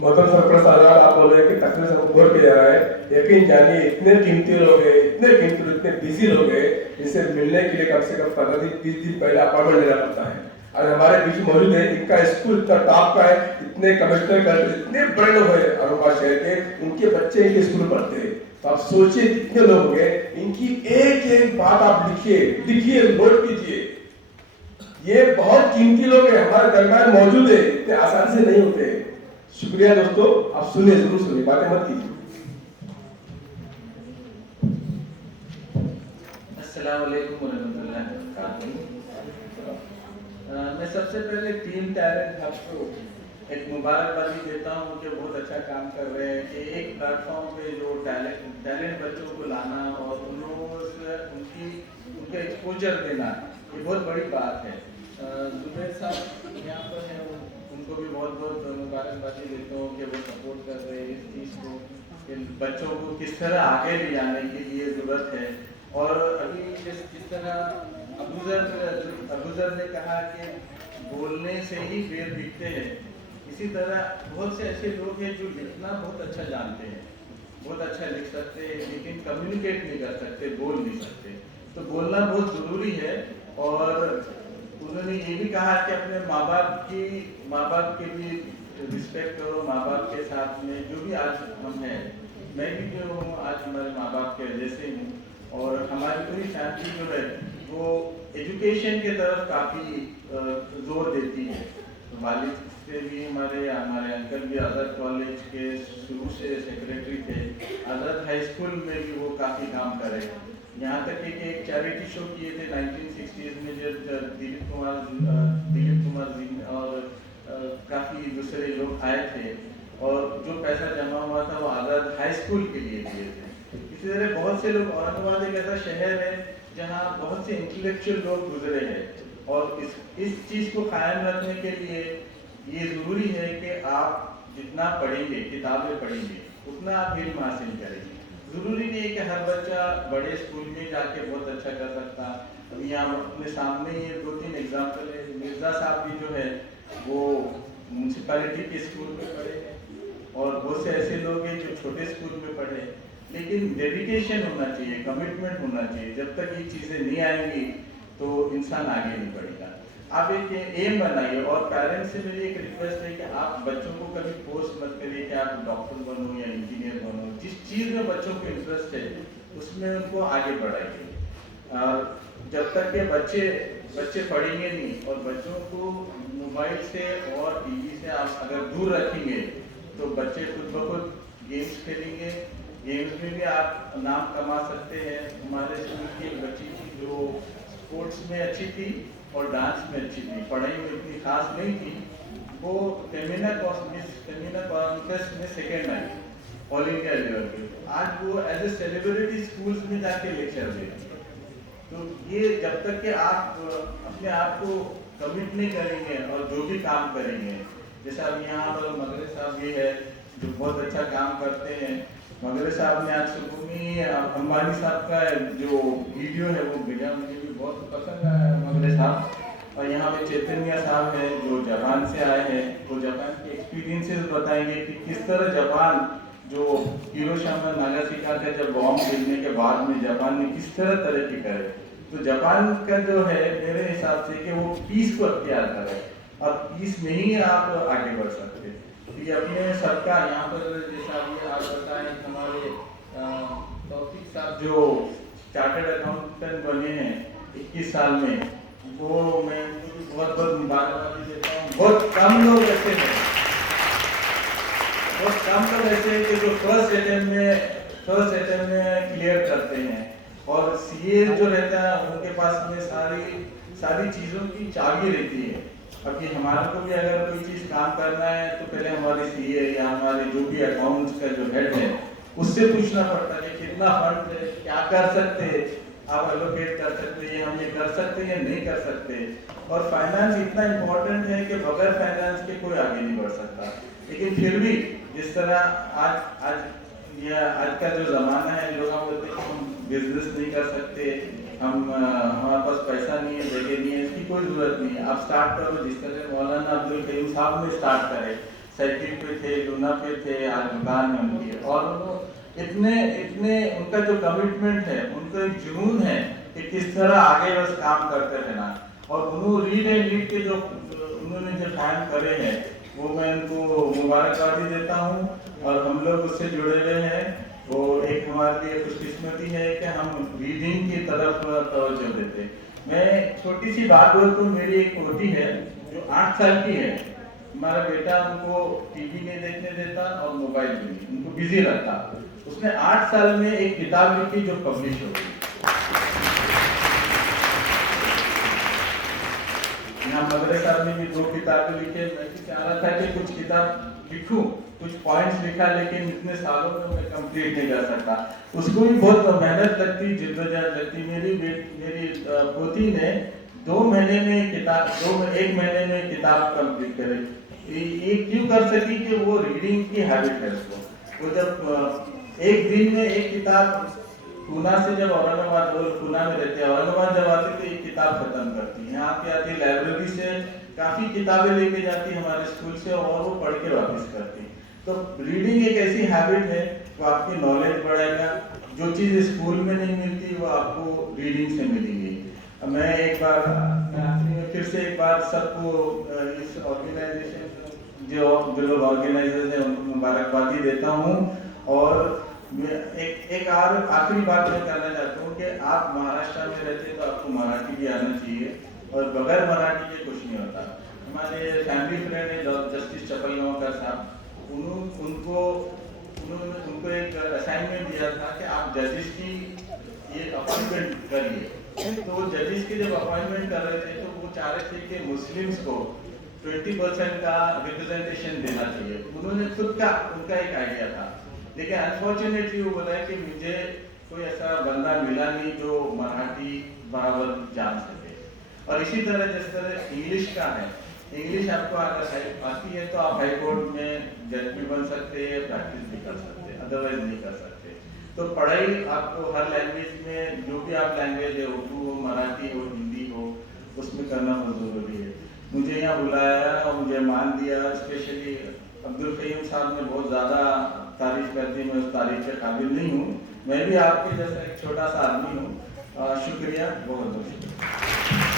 मौसम सरपरस्त आजाद आप बोल रहे हैं कि तकरीर से गौर किया जा रहा है। यकीन जानिए इतने कीमती लोग हैं, इतने कीमती लोग, इतने बिजी लोग हैं, जिससे मिलने के लिए कम से कम 15 दिन 30 दिन पहले अपॉइंटमेंट लेना पड़ता है। और हमारे बीच मौजूद है, इनका स्कूल इतना टॉप का है, इतने कमिश्नर कलेक्टर इतने बड़े लोग हैं औरंगाबाद शहर के, उनके बच्चे इनके स्कूल में पढ़ते हैं। तो आप सोचिए कितने लोग होंगे, इनकी एक एक बात आप लिखिए नोट कीजिए। ये बहुत कीमती लोग हैं, हमारे दरमियान मौजूद है, इतने आसानी से नहीं होते। शुक्रिया दोस्तों, आप सुनिए, जरूर सुनिए, बातें मत कीजिए। अस्सलाम वालेकुम वरहमतुल्लाहि वबरकातुहू। मैं सबसे पहले टीम टैलेंट हब को एक मुबारकबादी देता हूँ कि बहुत अच्छा काम कर रहे हैं कि एक प्लेटफॉर्म पे जो टैलेंट बच्चों को लाना और उन लोगों से उनके एक्सपोजर देना, ये बहुत बड़ी बात है। जुबैर साहब यहाँ पर हैं, उनको भी बहुत बहुत मुबारकबादी देता हूँ कि वो सपोर्ट कर रहे हैं इस चीज़ को कि बच्चों को किस तरह आगे ले जाने की लिए ज़रूरत है। और अभी जिस तरह अबूजर ने कहा कि बोलने से ही पेड़ दिखते हैं, इसी तरह बहुत से ऐसे लोग हैं जो लिखना बहुत अच्छा जानते हैं, बहुत अच्छा लिख सकते हैं, लेकिन कम्युनिकेट नहीं कर सकते, बोल नहीं सकते। तो बोलना बहुत ज़रूरी है। और उन्होंने ये भी कहा कि अपने माँ बाप की भी रिस्पेक्ट करो, माँ बाप के साथ में जो भी आज हम हैं, मैं भी जो हूँ आज हमारे माँ बाप के जैसे ही हूँ। और हमारी पूरी फैमिली जो है वो एजुकेशन के तरफ काफ़ी जोर देती है। तो वालिद से भी हमारे अंकल भी आज़ाद कॉलेज के शुरू से सेक्रेटरी थे, आज़ाद हाई स्कूल में भी वो काफ़ी काम करे। यहाँ तक कि एक चैरिटी शो किए थे 1960s में, जब दिलीप कुमार जी और काफ़ी दूसरे लोग आए थे, और जो पैसा जमा हुआ था वो आज़ाद हाई स्कूल के लिए दिए थे। इसी तरह बहुत से लोग, औरंगाबाद एक ऐसा शहर है जहाँ बहुत से इंटेलेक्चुअल लोग गुजरे हैं, और इस चीज़ को कायम रखने के लिए ये ज़रूरी है कि आप जितना पढ़ेंगे, किताबें पढ़ेंगे, उतना आप इल्म हासिल करेंगे। ज़रूरी नहीं है कि हर बच्चा बड़े स्कूल में जाके बहुत अच्छा कर सकता। अब यहाँ अपने सामने ये 2-3 एग्जाम्पल है। मिर्ज़ा साहब भी जो है वो म्यूनसिपैलिटी के स्कूल में पढ़े हैं, और बहुत से ऐसे लोग हैं जो छोटे स्कूल में पढ़े। लेकिन डेडिकेशन होना चाहिए, कमिटमेंट होना चाहिए। जब तक ये चीज़ें नहीं आएंगी तो इंसान आगे नहीं बढ़ेगा। आप एक एम बनाइए। और पेरेंट्स से मेरी एक रिक्वेस्ट है कि आप बच्चों को कभी फोर्स मत करिए कि आप डॉक्टर बनो या इंजीनियर बनो। जिस चीज़ में बच्चों को इंटरेस्ट है उसमें उनको आगे बढ़ाइए। और जब तक के बच्चे पढ़ेंगे नहीं, और बच्चों को मोबाइल से और टीवी से आप अगर दूर रखेंगे तो बच्चे खुद ब खुद गेम्स खेलेंगे। गेम्स में भी आप नाम कमा सकते हैं। हमारे स्कूल की एक बच्ची थी जो स्पोर्ट्स में अच्छी थी और डांस में अच्छी थी, पढ़ाई में इतनी खास नहीं थी। वो फेमिना कॉन्टेस्ट में second I all India level पे। आज वो एज ए सेलिब्रिटी स्कूल्स में जाके लेक्चर देती है। तो ये जब तक कि आप अपने आप को कमिट नहीं करेंगे और जो भी काम करेंगे, जैसे अब यहाँ पर मगरे साहब भी है जो बहुत अच्छा काम करते हैं। मगरे साहब ने आज सुबह में अंबानी साहब का जो वीडियो है वो भेजा, मुझे भी बहुत पसंद आया मगरे साहब। और यहाँ पे चैतन्य साहब है जो जापान से आए हैं, वो जापान के एक्सपीरियंसेस बताएंगे कि किस तरह जापान जो हिरोशिमा नागासाकी का जब बॉम्ब गिरने के बाद में जापान ने किस तरह तरक्की करे। तो जापान का जो है मेरे हिसाब से कि वो पीस को अख्तियार करे, और पीस में ही आप आगे बढ़ सकते हैं। तो ये अपने सबका यहाँ पर जैसा अभी आप बताएं, हमारे तौफीक साहब जो चार्टर्ड अकाउंटेंट बने हैं 21 साल में, वो मैं बहुत बहुत मुबारकबादी देता हूँ। बहुत कम लोग ऐसे हैं कि जो फर्स्ट अटेम्प्ट में क्लियर करते हैं। और सीए जो रहता है उनके पास में सारी चीज़ों की चाबी रहती है। अभी हमारे को भी अगर कोई चीज़ काम करना है तो पहले हमारे सीए या हमारे जो भी अकाउंट्स का जो हेड है उससे पूछना पड़ता है कि कितना फंड है, क्या कर सकते हैं, आप एलोकेट कर सकते हैं, हम ये कर सकते हैं या नहीं कर सकते। और फाइनेंस इतना इम्पोर्टेंट है कि बगैर फाइनेंस के कोई आगे नहीं बढ़ सकता। लेकिन फिर भी जिस तरह आज का जो ज़माना है, लोग बोलते हैं कि हम बिजनेस नहीं कर सकते, हमारे पास पैसा नहीं है, जगह नहीं है। इसकी कोई ज़रूरत नहीं है, आप स्टार्ट करो जिस तरह मौलाना अब्दुल करीम साहब ने स्टार्ट करे। साइकिल पे थे, लूना पे थे, आज दुकान में उनकी। और इतने इतने उनका जो कमिटमेंट है, उनका एक जुनून है कि किस तरह आगे बस काम करते रहना। और उन्होंने रीड एंड लीड के जो उन्होंने जो काम करे हैं, वो मैं उनको मुबारकबादी देता हूँ। और हम लोग उससे जुड़े हुए हैं, वो एक हमारे लिए खुशकिस्मती है कि हम रीडिंग की तरफ तवज्जो देते। मैं छोटी सी बात बोलूं, मेरी एक पोती है जो 8 साल की है। हमारा बेटा उनको टीवी नहीं देखने देता और मोबाइल भी नहीं, उनको बिजी रखता। उसने 8 साल में एक किताब लिखी जो पब्लिश हो गई। यहाँ मदरसा में भी 2 किताबें लिखे। मैं भी चाह रहा था कि कुछ किताब लिखूं, कुछ पॉइंट्स लिखा, लेकिन इतने सालों में मैं कंप्लीट नहीं कर सकता। उसको भी बहुत मेहनत लगती, जिद्दोजहद लगती। मेरी पोती ने 2 महीने में किताब 1 महीने में किताब कंप्लीट करी। ये क्यों कर सकी कि वो रीडिंग की हैबिट है उसको। वो जब एक दिन में एक किताब, पूना से जब औरंगाबाद, वो पूना में रहते हैं, औरंगाबाद जब आते तो एक किताब खत्म करती है। यहाँ पे आती लाइब्रेरी से काफी किताबें लेके जाती हमारे स्कूल से, और वो पढ़ के वापस करती। तो रीडिंग एक ऐसी हैबिट है, वो आपकी नॉलेज बढ़ाएगा। जो चीज़ स्कूल में नहीं मिलती वो आपको रीडिंग से मिलेगी। मैं एक बार फिर से एक बार सबको इस ऑर्गेनाइजेशन जो लोग ऑर्गेनाइजर्स हैं उनको मुबारकबादी देता हूँ। और एक आखिरी बात मैं करना चाहता हूँ कि आप महाराष्ट्र में रहते हैं तो आपको मराठी भी आना चाहिए, और बगैर मराठी के कुछ नहीं होता। हमारे फैमिली फ्रेंड है जस्टिस चपलगांवकर साहब, उनको एक असाइनमेंट दिया था कि आप जजेस की ये अपॉइंटमेंट करिए। तो जजेस के जब अपॉइंटमेंट कर रहे थे तो वो चाह रहे थे कि मुस्लिम्स को 20% का रिप्रेजेंटेशन देना चाहिए। उन्होंने खुद का उनका एक आइडिया था, लेकिन अनफॉर्चुनेटली वो बोला है कि मुझे कोई ऐसा बंदा मिला नहीं जो मराठी बराबर जान सके। और इसी तरह जिस तरह इंग्लिश का है, इंग्लिश आपको अगर आती है तो आप हाई कोर्ट में जज भी बन सकते हैं, प्रैक्टिस भी कर सकते हैं, अदरवाइज नहीं कर सकते। तो पढ़ाई आपको हर लैंग्वेज में, जो भी आप लैंग्वेज है, उर्दू हो, मराठी हो, हिंदी हो, उसमें करना बहुत ज़रूरी है। मुझे यहाँ बुलाया और मुझे मान दिया, स्पेशली अब्दुल कयूम साहब ने बहुत ज़्यादा तारीफ कर दी। मैं उस तारीफ के काबिल नहीं हूँ, मैं भी आपके जैसा एक छोटा सा आदमी हूँ। शुक्रिया, बहुत बहुत शुक्रिया।